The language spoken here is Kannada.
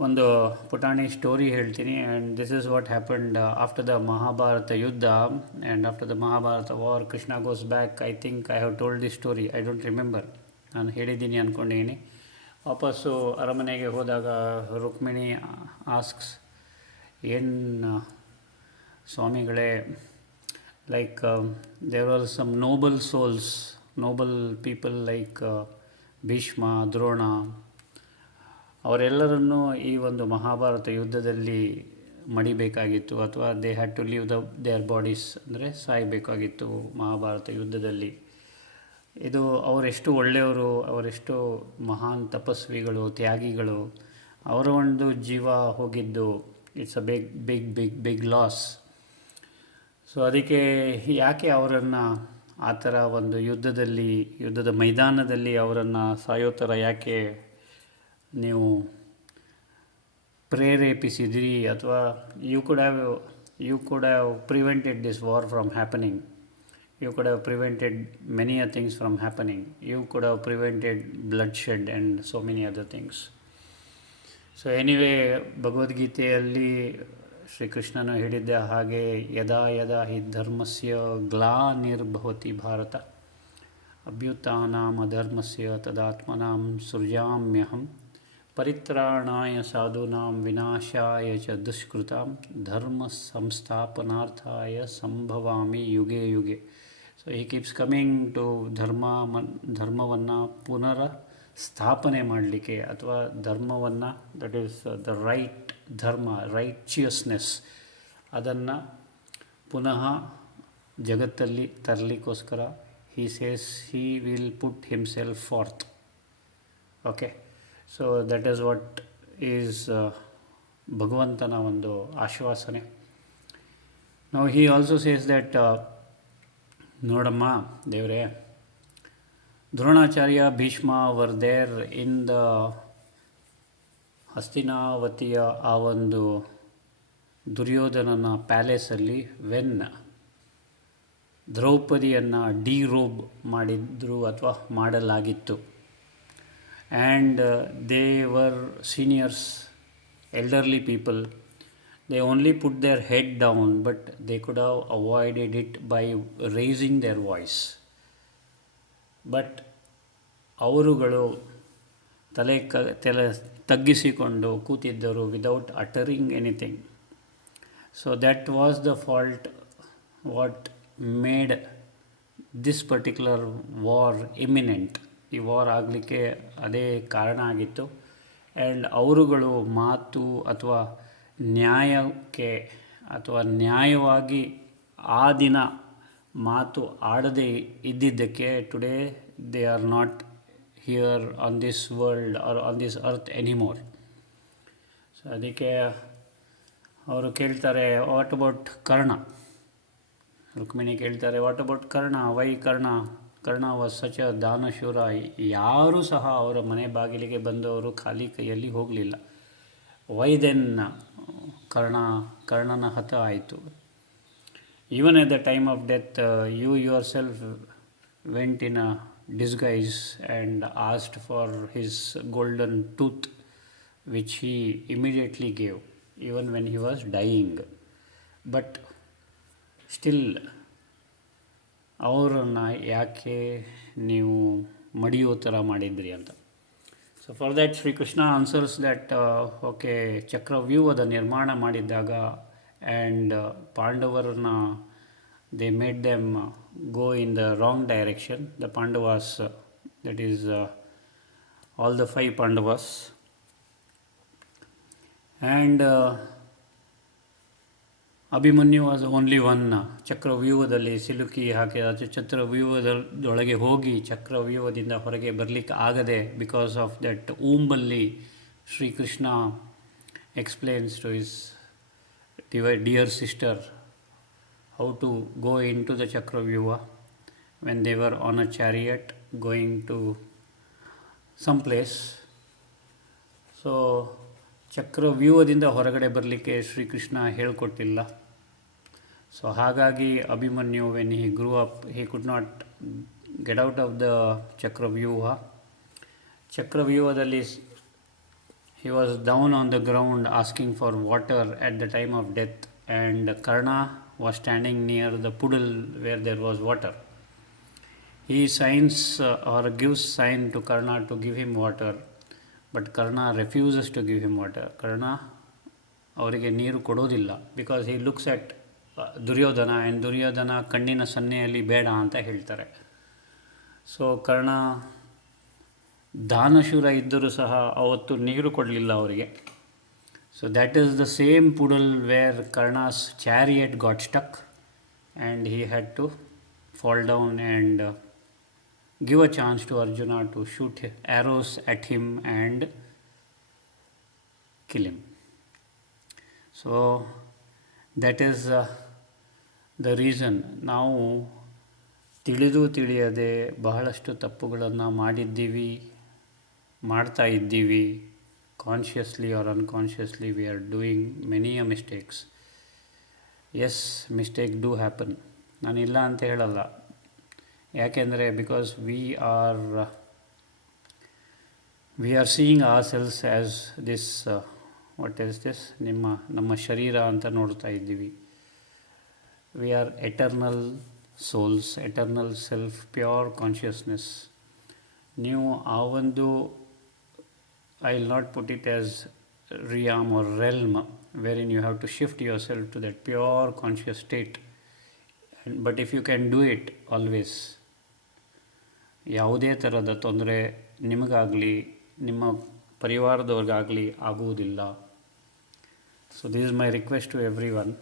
ಒಂದು ಪುಟಾಣಿ ಸ್ಟೋರಿ ಹೇಳ್ತೀನಿ. And this is what happened after the Mahabharata ಯುದ್ಧ. And after the Mahabharata war Krishna goes back. I think I have told this story, I don't remember. ನಾನು ಹೇಳಿದ್ದೀನಿ ಅಂದ್ಕೊಂಡಿದ್ದೀನಿ. ವಾಪಸ್ಸು ಅರಮನೆಗೆ ಹೋದಾಗ ರುಕ್ಮಿಣಿ ಆಸ್ಕ್ಸ್, ಏನು ಸ್ವಾಮಿಗಳೇ, like there are some noble souls, noble people like Bhishma, Drona, ಅವರೆಲ್ಲರನ್ನೂ ಈ ಒಂದು ಮಹಾಭಾರತ ಯುದ್ಧದಲ್ಲಿ ಮಡಿಬೇಕಾಗಿತ್ತು, ಅಥವಾ they had to leave their bodies, ಅಂದರೆ ಸಾಯಬೇಕಾಗಿತ್ತು ಮಹಾಭಾರತ ಯುದ್ಧದಲ್ಲಿ. ಇದು ಅವರೆಷ್ಟು ಒಳ್ಳೆಯವರು, ಅವರೆಷ್ಟು ಮಹಾನ್ ತಪಸ್ವಿಗಳು, ತ್ಯಾಗಿಗಳು, ಅವರ ಒಂದು ಜೀವ ಹೋಗಿದ್ದು it's a big big big big loss. So ಅದಕ್ಕೆ ಯಾಕೆ ಅವರನ್ನು ಆ ಥರ ಒಂದು ಯುದ್ಧದ ಮೈದಾನದಲ್ಲಿ ಅವರನ್ನು ಸಾಯೋ ಥರ ಯಾಕೆ ನೀವು ಪ್ರೇರೇಪಿಸಿದಿರಿ, ಅಥವಾ you could have prevented this war from happening. You could have prevented many things from happening. You could have prevented bloodshed and so many other things. So anyway, ಭಗವದ್ಗೀತೆಯಲ್ಲಿ ಶ್ರೀಕೃಷ್ಣನು ಹೇಳಿದ್ದ ಹಾಗೆ ಯದಾ ಯದಾ ಹಿ ಧರ್ಮಸ್ಯ ಗ್ಲಾನಿರ್ಭವತಿ ಭಾರತ ಅಭ್ಯುತ್ಥಾನಾಂ ಅಧರ್ಮಸ್ಯ ತದಾತ್ಮನಾಂ ಸೃಜಾಮ್ಯಹಂ ಪರಿತ್ರಾಣಾಯ ಸಾಧೂನಾಂ ವಿನಾಶಾಯ ಚ ದುಷ್ಕೃತಾಂ ಧರ್ಮ ಸಂಸ್ಥಾಪನಾರ್ಥಾಯ ಸಂಭವಾಮಿ ಯುಗೆ ಯುಗೆ. So he keeps coming to ಧರ್ಮವನ್ನು ಪುನರ ಸ್ಥಾಪನೆ ಮಾಡಲಿಕ್ಕೆ, ಅಥವಾ ಧರ್ಮವನ್ನು, that is the right dharma, righteousness, ಅದನ್ನು ಪುನಃ ಜಗತ್ತಲ್ಲಿ ತರಲಿಕ್ಕೋಸ್ಕರ he says he will put himself forth. Okay, so that is what is ಭಗವಂತನ ಒಂದು ಆಶ್ವಾಸನೆ. ನಾವು ಹಿ ಆಲ್ಸೋ ಸೇಸ್ ದಟ್, ನೋಡಮ್ಮ ದೇವರೇ, Dronacharya, Bhishma were there in the ಹಸ್ತಿನಾವತಿಯ ಆ ಒಂದು ದುರ್ಯೋಧನನ ಪ್ಯಾಲೇಸಲ್ಲಿ ವೆನ್ ದ್ರೌಪದಿಯನ್ನು ಡಿರೋಬ್ ಮಾಡಿದ್ರು ಅಥವಾ ಮಾಡಲಾಗಿತ್ತು. And they were seniors, elderly people. They only put their head down, but they could have avoided it by raising their voice. But ಅವರುಗಳು ತಲೆ ತಗ್ಗಿಸಿಕೊಂಡು ಕೂತಿದ್ದರು, without uttering anything. So that was the fault what made this particular war imminent. ಈ ವಾರ್ ಆಗಲಿಕ್ಕೆ ಅದೇ ಕಾರಣ ಆಗಿತ್ತು. ಆ್ಯಂಡ್ ಅವರುಗಳು ಮಾತು ಅಥವಾ ನ್ಯಾಯಕ್ಕೆ, ಅಥವಾ ನ್ಯಾಯವಾಗಿ ಆ ದಿನ ಮಾತು ಆಡದೇ ಇದ್ದಿದ್ದಕ್ಕೆ today they are not here on this world or on this earth anymore. So ಅದಕ್ಕೆ ಅವರು ಕೇಳ್ತಾರೆ, ವಾಟ್ ಅಬೌಟ್ ಕರ್ಣ? ರುಕ್ಮಿಣಿ ಕೇಳ್ತಾರೆ, what about Karna? Why Karna was such a ದಾನಶೂರ. ಯಾರೂ ಸಹ ಅವರ ಮನೆ ಬಾಗಿಲಿಗೆ ಬಂದವರು ಖಾಲಿ ಕೈಯಲ್ಲಿ ಹೋಗಲಿಲ್ಲ. ವೈ ದೆನ್ ಕರ್ಣನ ಹತ ಆಯಿತು. Even at the time of death you yourself went in a disguise and asked for his golden tooth, which he immediately gave even when he was dying. But still ಅವರನ್ನು ಯಾಕೆ ನೀವು ಮಡಿಯೋ ಥರ ಮಾಡಿದ್ರಿ ಅಂತ. So for that Shri Krishna answers that, okay, ಚಕ್ರವ್ಯೂಹದ ನಿರ್ಮಾಣ ಮಾಡಿದ್ದಾಗ ಆ್ಯಂಡ್ ಪಾಂಡವರನ್ನ they made them go in the wrong direction. The Pandavas, that is all the 5 Pandavas. And Abhimanyu was only one. ಚಕ್ರವ್ಯೂಹದಲ್ಲಿ ಸಿಲುಕಿ ಹಾಕಿದ ಚಕ್ರವ್ಯೂಹದೊಳಗೆ ಹೋಗಿ ಚಕ್ರವ್ಯೂಹದಿಂದ ಹೊರಗೆ ಬರಲಿಕ್ಕೆ ಆಗದೆ, ಬಿಕಾಸ್ ಆಫ್ ದಟ್ ಊಂಬಲ್ಲಿ Shri Krishna explains to his dear sister how to go in to the Chakravyuha when they were on a chariot going to some place. So ಚಕ್ರವ್ಯೂಹದಿಂದ ಹೊರಗಡೆ ಬರಲಿಕ್ಕೆ ಶ್ರೀಕೃಷ್ಣ ಹೇಳಿಕೊಟ್ಟಿಲ್ಲ. ಸೊ ಹಾಗಾಗಿ Abhimanyu, when he grew up, he could not get out of the ಚಕ್ರವ್ಯೂಹದಲ್ಲಿ he was down on the ground asking for water at the time of death, and Karna was standing near the puddle where there was water. He signs or gives sign to Karna to give him water, but Karna refuses to give him water. Karna ಅವರಿಗೆ ನೀರು ಕೊಡೋದಿಲ್ಲ, because he looks at Duryodhana, and Duryodhana ಕಣ್ಣಿನ ಸನ್ನೆಯಲ್ಲಿ ಬೇಡ ಅಂತ ಹೇಳ್ತಾರೆ. ಸೊ ಕರ್ಣ ದಾನಶೂರ ಇದ್ದರೂ ಸಹ ಅವತ್ತು ನೀರು ಕೊಡಲಿಲ್ಲ ಅವರಿಗೆ. So that is the same puddle where Karna's chariot got stuck and he had to fall down and give a chance to Arjuna to shoot arrows at him and kill him. So that is the reason ನಾವು ತಿಳಿದು ತಿಳಿಯದೆ ಬಹಳಷ್ಟು ತಪ್ಪುಗಳನ್ನು ಮಾಡಿದ್ದೀವಿ, ಮಾಡ್ತಾ ಇದ್ದೀವಿ. Consciously or unconsciously we are doing many mistakes. Yes, mistake do happen, ನಾನಿಲ್ಲ ಅಂತ ಹೇಳಲ್ಲ. ಯಾಕೆಂದರೆ because we are seeing ourselves as this, what is this, ನಮ್ಮ ಶರೀರ ಅಂತ ನೋಡ್ತಾ ಇದ್ದೀವಿ. We are eternal souls, eternal self, pure consciousness. ನೀವು ಆ ಒಂದು, I will not put it as realm or realm wherein you have to shift yourself to that pure conscious state. But if you can do it always, ಯಾವುದೇ ಥರದ ತೊಂದರೆ ನಿಮಗಾಗಲಿ ನಿಮ್ಮ ಪರಿವಾರದವ್ರಿಗಾಗಲಿ ಆಗುವುದಿಲ್ಲ. So this is my request to every one.